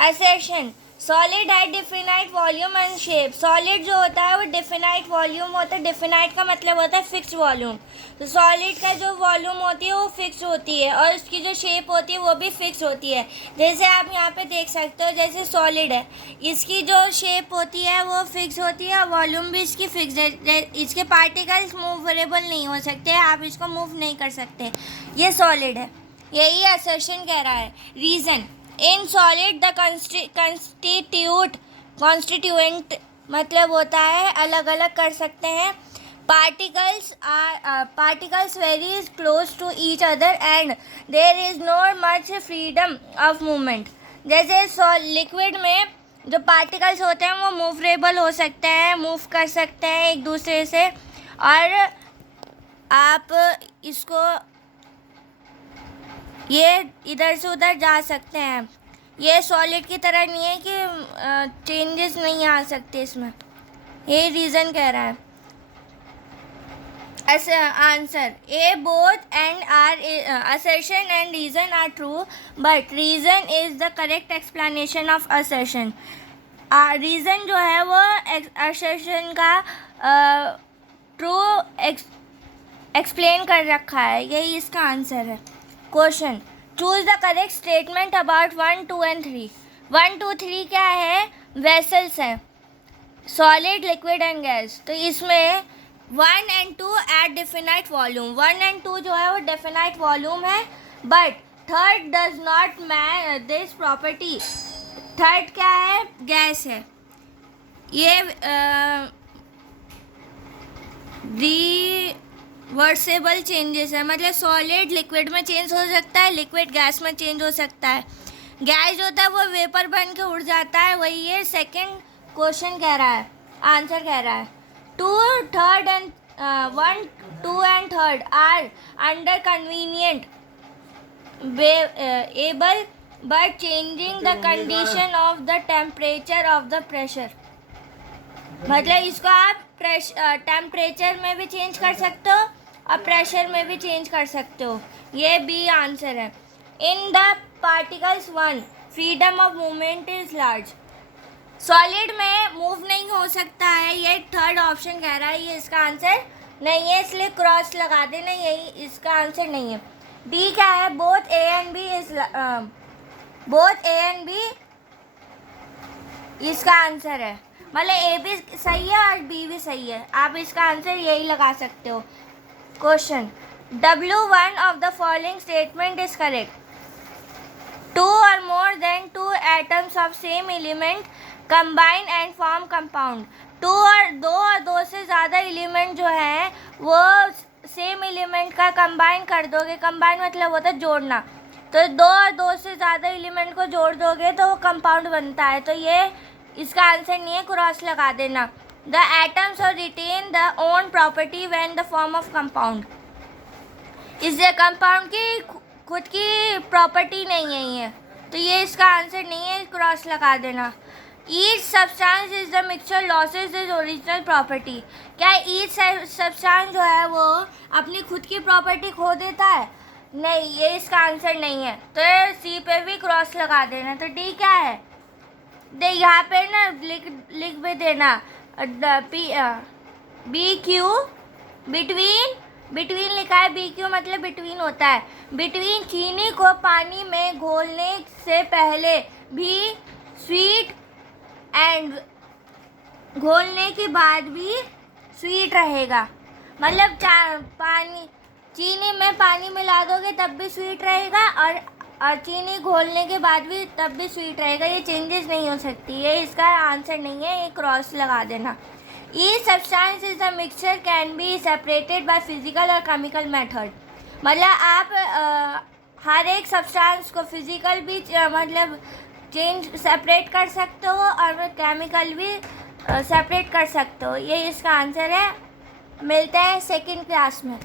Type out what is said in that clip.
Assertion solid है definite volume and shape. Solid जो होता है वो डिफिनाइट वॉल्यूम होता है। डिफिनाइट का मतलब होता है फिक्स वॉल्यूम। तो सॉलिड का जो वॉल्यूम होती है वो फिक्स होती है और उसकी जो शेप होती है वो भी फिक्स होती है। जैसे आप यहाँ पे देख सकते हो, जैसे सॉलिड है, इसकी जो शेप होती है वो फिक्स होती है, वॉल्यूम भी इसकी फिक्स है। इसके पार्टिकल्स मूवेबल नहीं हो सकते, आप इसको मूव नहीं कर सकते। ये सॉलिड है, यही असर्शन कह रहा है। Reason in solid the constituent मतलब होता है अलग अलग कर सकते हैं। Particles very close to each other and there is no much freedom of movement. जैसे लिक्विड में जो पार्टिकल्स होते हैं वो मूवेबल हो सकते हैं, मूव कर सकते हैं एक दूसरे से, और आप इसको ये इधर से उधर जा सकते हैं। ये सॉलिड की तरह नहीं है कि चेंजेस नहीं आ सकते इसमें। ये रीज़न कह रहा है। Answer A both and R assertion and reason are true but reason is the correct explanation of assertion. Reason जो है वो असर्शन का ट्रू एक्सप्लेन कर रखा है। यही इसका आंसर है। Question choose the correct statement about 1, 2 and 3। 1, 2, 3 क्या है? वेसल्स हैं, सॉलिड, लिक्विड एंड गैस। तो इसमें 1 and 2 at definite volume. 1 and 2 जो है वो डिफिनाइट वॉल्यूम है, but third does not match this property. Third क्या है? गैस है। ये रिवर्सेबल चेंजेस है, मतलब सॉलिड लिक्विड में चेंज हो सकता है, लिक्विड गैस में चेंज हो सकता है। गैस जो होता है वो वेपर बन के उड़ जाता है। वही ये सेकंड क्वेश्चन कह रहा है, आंसर कह रहा है। 1, 2 and 3 are under convenient able but changing the condition of the temperature of the pressure. मतलब इसको आप टेम्परेचर में भी चेंज कर सकते हो और प्रेशर में भी चेंज कर सकते हो। ये बी आंसर है। In the particles 1 freedom of movement is large. Solid में मूव नहीं हो सकता है, ये थर्ड ऑप्शन कह रहा है। ये इसका आंसर नहीं है, इसलिए क्रॉस लगा देना, यही इसका आंसर नहीं है। डी क्या है? बोथ ए एंड बी इसका आंसर है। मतलब ए भी सही है और बी भी सही है, आप इसका आंसर यही लगा सकते हो। Question W1 of the following statement is correct. 2 or more than 2 atoms of same element combine and form compound। 2 और 2 से ज़्यादा एलिमेंट जो है वो सेम एलिमेंट का कंबाइन कर दोगे। कंबाइन मतलब होता है जोड़ना। तो 2 और 2 से ज़्यादा एलिमेंट को जोड़ दोगे तो वो कंपाउंड बनता है। तो ये इसका आंसर नहीं है, क्रॉस लगा देना। द एटम्स और retain the own property when the form of compound. इससे कंपाउंड की खुद की प्रॉपर्टी नहीं है ये, तो ये इसका आंसर नहीं है, क्रॉस लगा देना। Each substance is the mixture losses is original property. क्या ईच सब्सटेंस जो है वो अपनी खुद की प्रॉपर्टी खो देता है? नहीं, ये इसका आंसर नहीं है। तो सी पे भी क्रॉस लगा देना। तो डी क्या है? दे यहाँ पे ना लिख भी देना बी क्यू बिटवीन लिखा है। बी क्यू मतलब बिटवीन होता है। बिटवीन चीनी को पानी में घोलने से पहले भी स्वीट एंड घोलने के बाद भी स्वीट रहेगा। मतलब चीनी में पानी मिला दोगे तब भी स्वीट रहेगा और चीनी घोलने के बाद भी तब भी स्वीट रहेगा। ये चेंजेस नहीं हो सकती। ये इसका आंसर नहीं है, ये क्रॉस लगा देना। Each substance is a mixture can be separated by physical और chemical method। मतलब आप हर एक सब्सटेंस को फिजिकल भी मतलब सेपरेट कर सकते हो और केमिकल भी सेपरेट कर सकते हो। ये इसका आंसर है। मिलते हैं सेकंड क्लास में।